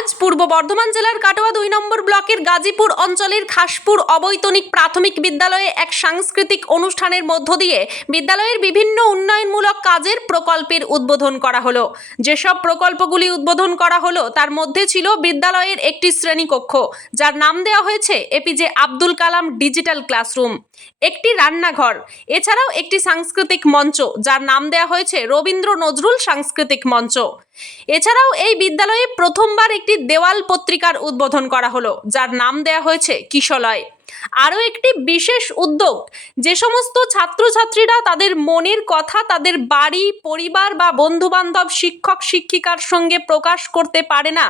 আজ পূর্ব বর্ধমান জেলার কাটোয়া 2 নম্বর ব্লকের গাজীপুর অঞ্চলের খাসপুর অবৈতনিক প্রাথমিক বিদ্যালয়ে এক সাংস্কৃতিক অনুষ্ঠানের মধ্য দিয়ে বিদ্যালয়ের বিভিন্ন উন্নয়নমূলক কাজের প্রকল্পের উদ্বোধন করা হলো। যেসব প্রকল্পগুলি উদ্বোধন করা হলো তার মধ্যে ছিল বিদ্যালয়ের একটি শ্রেণীকক্ষ, যার নাম দেওয়া হয়েছে APJ Abdul Kalam digital classroom, একটি রান্নাঘর, এছাড়াও একটি সাংস্কৃতিক মঞ্চ যার নাম দেওয়া হয়েছে রবীন্দ্র নজরুল সাংস্কৃতিক মঞ্চ। এছাড়াও এই বিদ্যালয়ে প্রথমবার একটি দেওয়াল পত্রিকার উদ্বোধন করা হলো, যার নাম দেওয়া হয়েছে কিশলয়। আরও একটি বিশেষ উদ্যোগ, যে সমস্ত ছাত্রছাত্রীরা তাদের মনের কথা তাদের বাড়ি, পরিবার বা বন্ধুবান্ধব, শিক্ষক শিক্ষিকার সঙ্গে প্রকাশ করতে পারে না,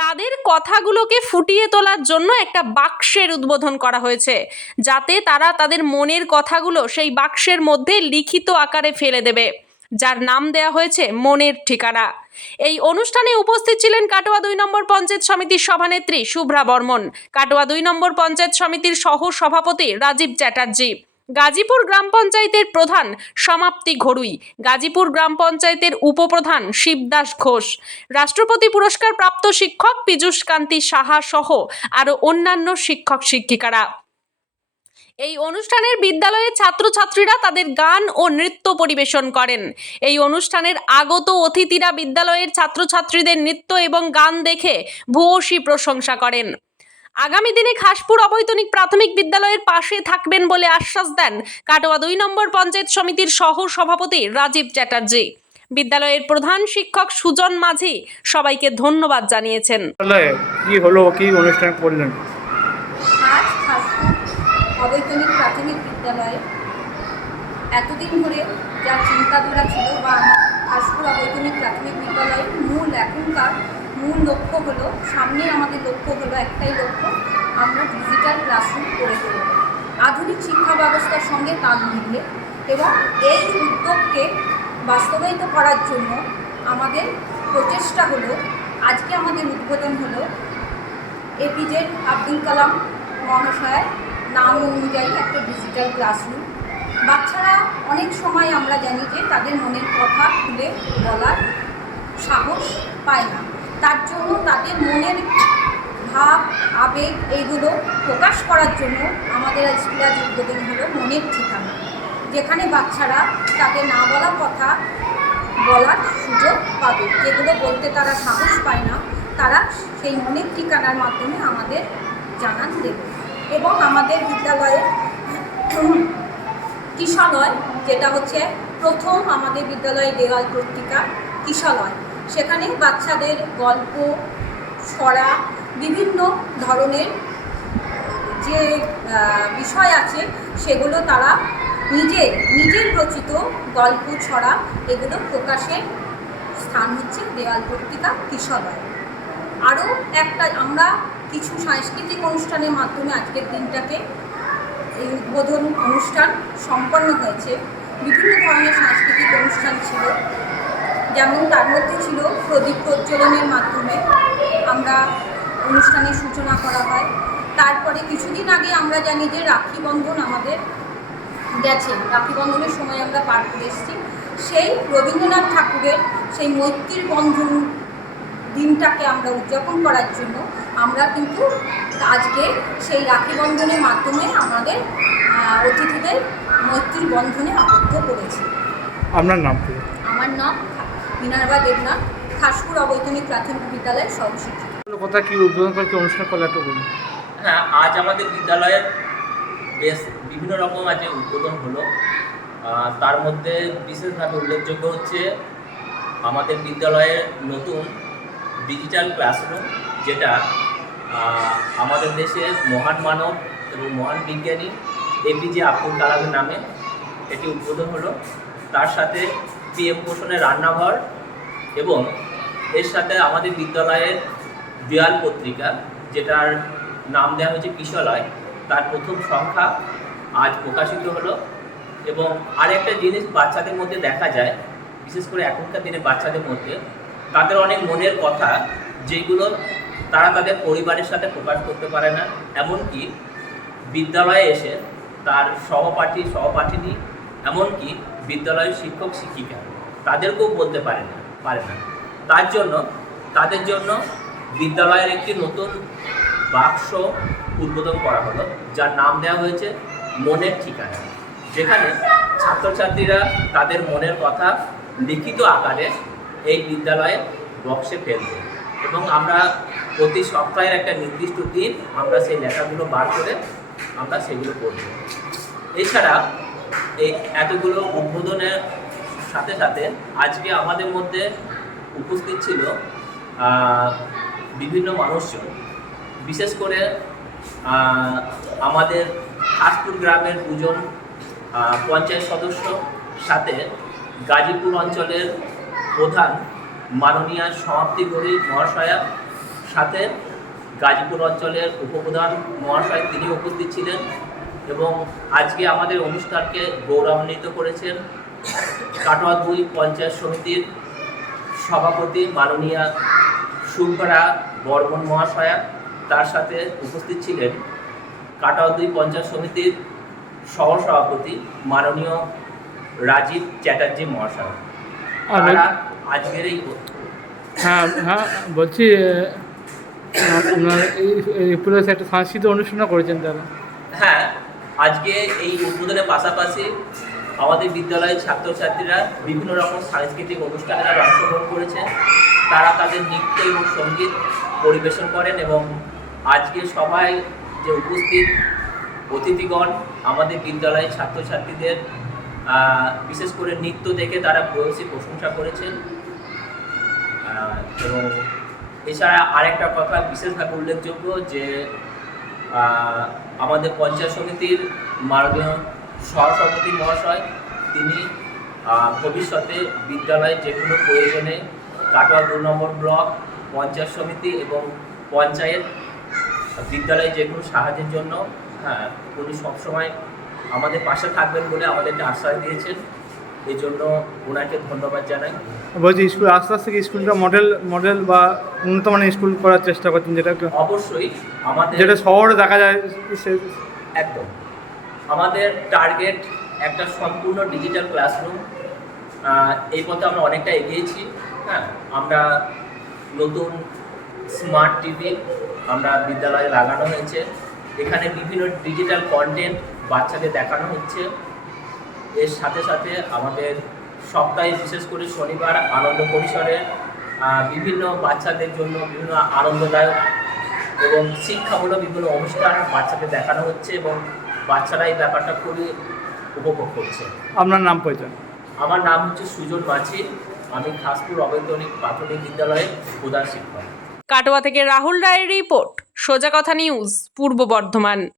তাদের কথাগুলোকে ফুটিয়ে তোলার জন্য একটা বাক্সের উদ্বোধন করা হয়েছে, যাতে তারা তাদের মনের কথাগুলো সেই বাক্সের মধ্যে লিখিত আকারে ফেলে দেবে, যার নাম দেওয়া হয়েছে মনের ঠিকানা। এই অনুষ্ঠানে উপস্থিত ছিলেন কাটোয়া 2 নম্বর পঞ্চায়েত সমিতির সভানেত্রী শুভ্রা বর্মন, কাটোয়া 2 নম্বর পঞ্চায়েত সমিতির সহ সভাপতি রাজীব চ্যাটার্জি, গাজীপুর গ্রাম পঞ্চায়েতের প্রধান সমাপ্তি ঘড়ুই, গাজীপুর গ্রাম পঞ্চায়েতের উপপ্রধান শিবদাস ঘোষ, রাষ্ট্রপতি পুরস্কার প্রাপ্ত শিক্ষক পীযূষ কান্তি সাহা সহ আরও অন্যান্য শিক্ষক শিক্ষিকারা। এই অনুষ্ঠানের বিদ্যালয়ের ছাত্রছাত্রীরা তাদের গান ও নৃত্য পরিবেশন করেন। এই অনুষ্ঠানের আগত অতিথিরা বিদ্যালয়ের ছাত্রছাত্রীদের নৃত্য এবং গান দেখে ভূয়সী প্রশংসা করেন। আগামী দিনে খাসপুর অবৈতনিক প্রাথমিক বিদ্যালয়ের পাশে থাকবেন বলে আশ্বাস দেন কাটোয়া 2 নম্বর পঞ্চায়েত সমিতির সহ সভাপতি রাজীব চ্যাটার্জি। বিদ্যালয়ের প্রধান শিক্ষক সুজন মাঝি সবাইকে ধন্যবাদ জানিয়েছেন। কি হলো, কি অনুষ্ঠান করলেন? আজ খাসপুর অবৈতনিক প্রাথমিক বিদ্যালয়ে এতদিন ধরে যা চিন্তাধারা ছিল বা খাসপুর অবৈতনিক প্রাথমিক বিদ্যালয়ের এখনকার মূল লক্ষ্য হলো, সামনে আমাদের লক্ষ্য হলো একটাই লক্ষ্য, আমরা ডিজিটাল ক্লাসরুম করে দেব আধুনিক শিক্ষা ব্যবস্থার সঙ্গে তাল মিলিয়ে। এবং এই উদ্যোগকে বাস্তবায়িত করার জন্য আমাদের প্রচেষ্টা হলো, আজকে আমাদের উদ্বোধন হলো এপিজে আব্দুল কালাম মহাশয়ের নাম অনুযায়ী একটা ডিজিটাল ক্লাসরুম। বাচ্চারা অনেক সময় আমরা জানি যে তাদের মনের কথা খুলে বলার সাহস পায় না, তার জন্য তাদের মনের ভাব আবেগ এইগুলো প্রকাশ করার জন্য আমাদের আজকে উদ্বোধন হলো মনের ঠিকানা, যেখানে বাচ্চারা তাদের না বলা কথা বলার সুযোগ পাবে, যেগুলো বলতে তারা সাহস পায় না, তারা সেই মনের ঠিকানার মাধ্যমে আমাদের জানান দেবে। এবং আমাদের বিদ্যালয়ে কিশলয়, যেটা হচ্ছে প্রথম আমাদের বিদ্যালয়ে দেওয়াল পত্রিকা কিশলয়, সেখানে বাচ্চাদের গল্প, ছড়া, বিভিন্ন ধরনের যে বিষয় আছে সেগুলো তারা নিজের রচিত গল্প, ছড়া এগুলো প্রকাশের স্থান হচ্ছে দেওয়াল পত্রিকা কিশলয়। আরও একটা আমরা কিছু সাংস্কৃতিক অনুষ্ঠানের মাধ্যমে আজকের দিনটাকে এই উদ্বোধন অনুষ্ঠান সম্পন্ন হয়েছে। বিভিন্ন ধরনের সাংস্কৃতিক অনুষ্ঠান ছিল, যেমন তার মধ্যে ছিল প্রদীপ প্রজ্বলনের মাধ্যমে আমরা অনুষ্ঠানের সূচনা করা হয়। তারপরে কিছুদিন আগে আমরা জানি যে রাখি বন্ধন আমাদের গেছে, রাখি বন্ধনের সময় আমরা পার করে এসেছি, সেই রবীন্দ্রনাথ ঠাকুরের সেই মৈত্রীর বন্ধন দিনটাকে আমরা উদযাপন করার জন্য আমরা কিন্তু আজকে সেই রাখি বন্ধনের মাধ্যমে আমাদের অতিথিদের মৈত্রীর বন্ধনে আবদ্ধ করেছি। আপনার নাম কি? আমার নাম মিনার্বা দেবনাথ, খাসপুর অবৈতনিক প্রাথমিক বিদ্যালয়ের সহশিক্ষিকা। কথা কি উদ্বোধন করতে অনুষ্ঠান করলে একটু বলুন। হ্যাঁ, আজ আমাদের বিদ্যালয়ের বেশ বিভিন্ন রকম আজকে উদ্বোধন হলো। তার মধ্যে বিশেষভাবে উল্লেখযোগ্য হচ্ছে আমাদের বিদ্যালয়ের নতুন ডিজিটাল ক্লাসরুম, যেটা আমাদের দেশের মহান মানব এবং মহান বিজ্ঞানী এপিজে আব্দুল কালামের নামে এটি উদ্বোধন হলো। তার সাথে পিএম পোষণের রান্নাঘর এবং এর সাথে আমাদের বিদ্যালয়ের দেওয়াল পত্রিকা, যেটার নাম দেওয়া হয়েছে কিশলয়, তার প্রথম সংখ্যা আজ প্রকাশিত হলো। এবং আরেকটা জিনিস বাচ্চাদের মধ্যে দেখা যায়, বিশেষ করে এখনকার দিনে বাচ্চাদের মধ্যে তাদের অনেক মনের কথা, যেগুলো তারা তাদের পরিবারের সাথে প্রকাশ করতে পারে না, এমনকি বিদ্যালয়ে এসে তার সহপাঠিনী এমনকি বিদ্যালয়ের শিক্ষক শিক্ষিকা তাদেরকেও বলতে পারে না। তার জন্য তাদের জন্য বিদ্যালয়ের একটি নতুন বাক্স উদ্বোধন করা হলো, যার নাম দেওয়া হয়েছে মনের ঠিকানা, যেখানে ছাত্রছাত্রীরা তাদের মনের কথা লিখিত আকারে এই বিদ্যালয়ে বক্সে ফেলবে এবং আমরা প্রতি সপ্তাহের একটা নির্দিষ্ট দিন আমরা সেই লেখাগুলো বার করে আমরা সেগুলো পড়ব। এছাড়া এই এতগুলো উদ্বোধনের সাথে সাথে আজকে আমাদের মধ্যে উপস্থিত ছিল বিভিন্ন মানুষজন, বিশেষ করে আমাদের খাসপুর গ্রামের দুজন পঞ্চায়েত সদস্য, সাথে গাজীপুর অঞ্চলের প্রধান মাননীয়া সমাপ্তি গড়ি মহাশয়া, সাথে গাজীপুর অঞ্চলের উপপ্রধান মহাশয় তিনি উপস্থিত ছিলেন এবং আজকে আমাদের অনুষ্ঠানকে গৌরবান্বিত করেছেন কাটোয়া 2 পঞ্চায়েত সমিতির সভাপতি মাননীয়া সুব্রা বর্মন মহাশয়া। তার সাথে উপস্থিত ছিলেন কাটোয়া 2 পঞ্চায়েত সমিতির সহসভাপতি মাননীয় রাজীব চ্যাটার্জি মহাশয়। তারা আজকের এই হ্যাঁ বলছি আপনার এই উপলক্ষে একটা সাংস্কৃতিক অনুষ্ঠানও করেছেন তারা। হ্যাঁ, আজকে এই উদ্বোধনের পাশাপাশি আমাদের বিদ্যালয়ের ছাত্রছাত্রীরা বিভিন্ন রকম সাংস্কৃতিক অনুষ্ঠানে অংশগ্রহণ করেছে। তারা তাদের নৃত্য এবং সঙ্গীত পরিবেশন করেন এবং আজকে সবাই যে উপস্থিত অতিথিগণ আমাদের বিদ্যালয়ের ছাত্রছাত্রীদের বিশেষ করে নৃত্য দেখে তারা ভূয়সী প্রশংসা করেছেন। এবং এছাড়া আরেকটা কথা বিশেষভাবে উল্লেখযোগ্য যে আমাদের পঞ্চায়েত সমিতির মাননীয় সহসভাপতি মহাশয় তিনি ভবিষ্যতে বিদ্যালয়ে যে কোনো প্রয়োজনে কাটোয়া 2 নম্বর ব্লক পঞ্চায়েত সমিতি এবং পঞ্চায়েত বিদ্যালয়ে যে কোনো সাহায্যের জন্য উনি সবসময় আমাদের পাশে থাকবেন বলে আমাদেরকে আশ্বাস দিয়েছেন। এই জন্য ওনাকে ধন্যবাদ জানাই। বলছি স্কুল আস্তে আস্তে কি স্কুলটা মডেল বা উন্নত মানের স্কুল করার চেষ্টা করছেন, যেটা অবশ্যই আমাদের যেটা শহরে দেখা যায় একদম আমাদের টার্গেট একটা সম্পূর্ণ ডিজিটাল ক্লাসরুম। এই পথে আমরা অনেকটা এগিয়েছি। হ্যাঁ, আমরা নতুন স্মার্ট টিভি আমরা বিদ্যালয়ে লাগানো হয়েছে, এখানে বিভিন্ন ডিজিটাল কন্টেন্ট বাচ্চাদের দেখানো হচ্ছে। এর সাথে সাথে আমাদের সপ্তাহে বিশেষ করে শনিবার আনন্দ পরিসরে বিভিন্ন বাচ্চাদের জন্য বিভিন্ন আনন্দদায়ক এবং শিক্ষামূলক বিভিন্ন অনুষ্ঠান বাচ্চাদের দেখানো হচ্ছে এবং বাচ্চারা এই ব্যাপারটা খুবই উপভোগ করছে। আপনার নাম পরিচয়? আমার নাম হচ্ছে সুজন মাঝি, আমি খাসপুর অবৈতনিক প্রাথমিক বিদ্যালয়ের প্রধান শিক্ষক। কাটোয়া থেকে রাহুল রায়ের রিপোর্ট, সোজা কথা নিউজ, পূর্ব বর্ধমান।